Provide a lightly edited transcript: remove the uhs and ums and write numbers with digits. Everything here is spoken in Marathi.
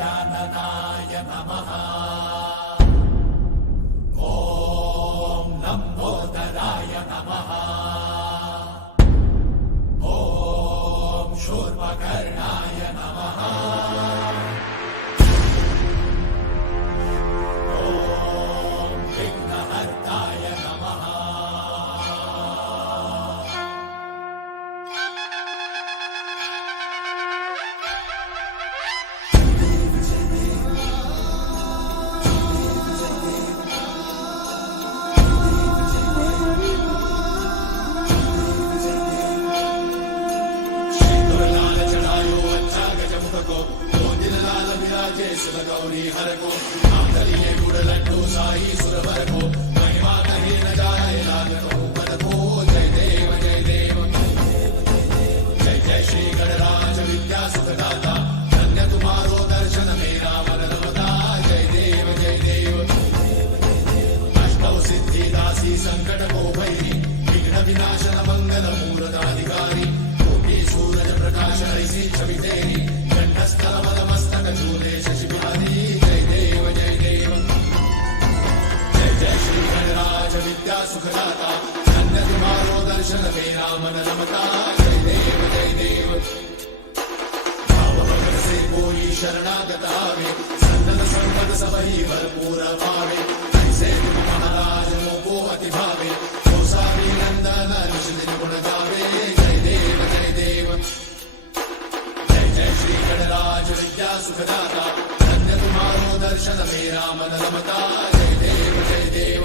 गजाननाय नमः। ॐ लम्बोदराय नमः। ॐ शूर्पकर्णाय नमः। ॐ विघ्नहर्ताय नमः। गौरी हर को आंतरिये गुड़ लड्डू साई सुरवर को महिमा कहीं न जाए लाग मन को। जय देव जय देव जय जय श्री गणराज विद्या सुखदाता। धन्य तुम्हारो दर्शन मेरा मन रमता। जय देव जय देव अष्टौ सिद्धि दासी संकट को भैरी विघ्न विनाशन मंगल मूर्धाधिकारी। कोटि सूरज प्रकाश ऐसी छवि तेरी कंठस्थल मद मस्तक झूले शशि बिहारी। जय देव जय देव जय जय श्री गणराज विद्या सुखदाता। धन्य तुम्हारो दर्शन मेरा मन रमता। जय देव जय देव भाव भगत से कोई शरणागत आवे। संतन संपद सबही भरपूर पावे। ऐसे तुम महाराज मोको अति भावे। गोसावी नंदन निश दिन गुण गावे। जय देव जय देव श्री गणराज विद्या सुखदाता। धन्य तुम्हारो दर्शन मेरा मन रमता। जय देव जय देव